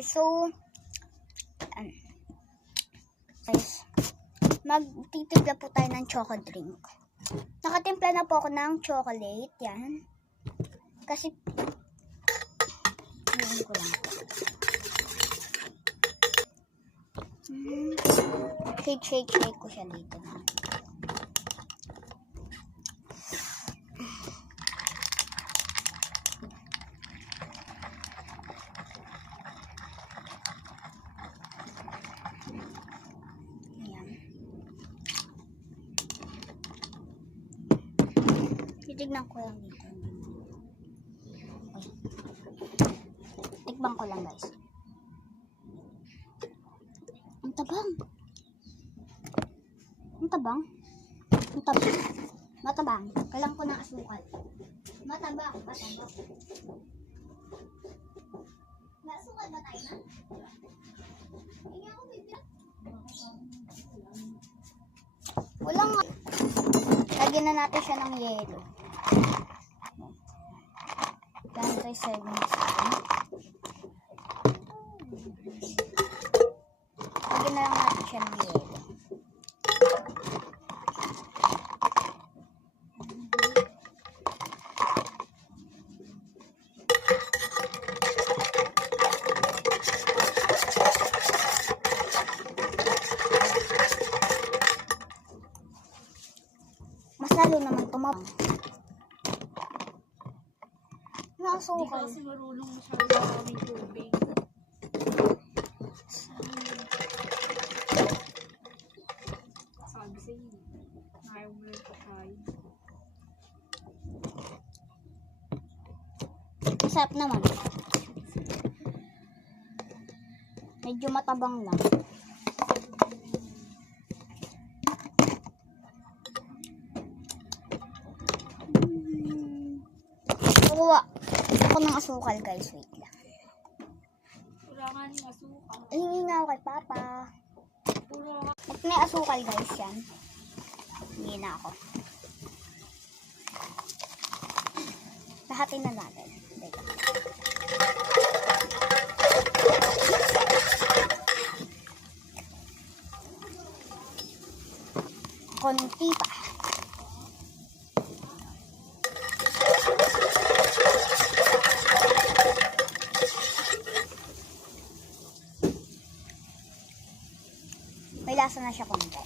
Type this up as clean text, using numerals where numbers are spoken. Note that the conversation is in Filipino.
So, guys, magtitimpla po tayo ng choco drink. Nakatimpla na po ako ng chocolate. Yan. Kasi, yun ko lang. Shake ko siya dito na. Titignan ko lang dito. Okay. Tikbang ko lang, guys. Ang tabang. Ang tabang. Ang tabang. Matabang. Kailangan ko ng asukal. Matabang. Matabang. May asukal ba tayo na? Hindi ako bibira. Wala nga. Lagyan na natin siya ng yelo. Yan, 3 seconds. Lagyan na lang natin siya ng yelo. Mas lalo naman tumabang. Nakasukal. Hindi kasi marunong masyado sa aming tubig. Sabi sa iyo, ayaw mo lang patay. Masarap naman. Medyo matabang lang. Kuha ako ng asukal, guys. Wait lang. Wala nga yung asukal. Hingi nga ako kay Papa. Huwag na yung asukal, guys, yan. Hingi na ako. Lahatin na natin. Dito. Konti pa. May lasa na siya konti.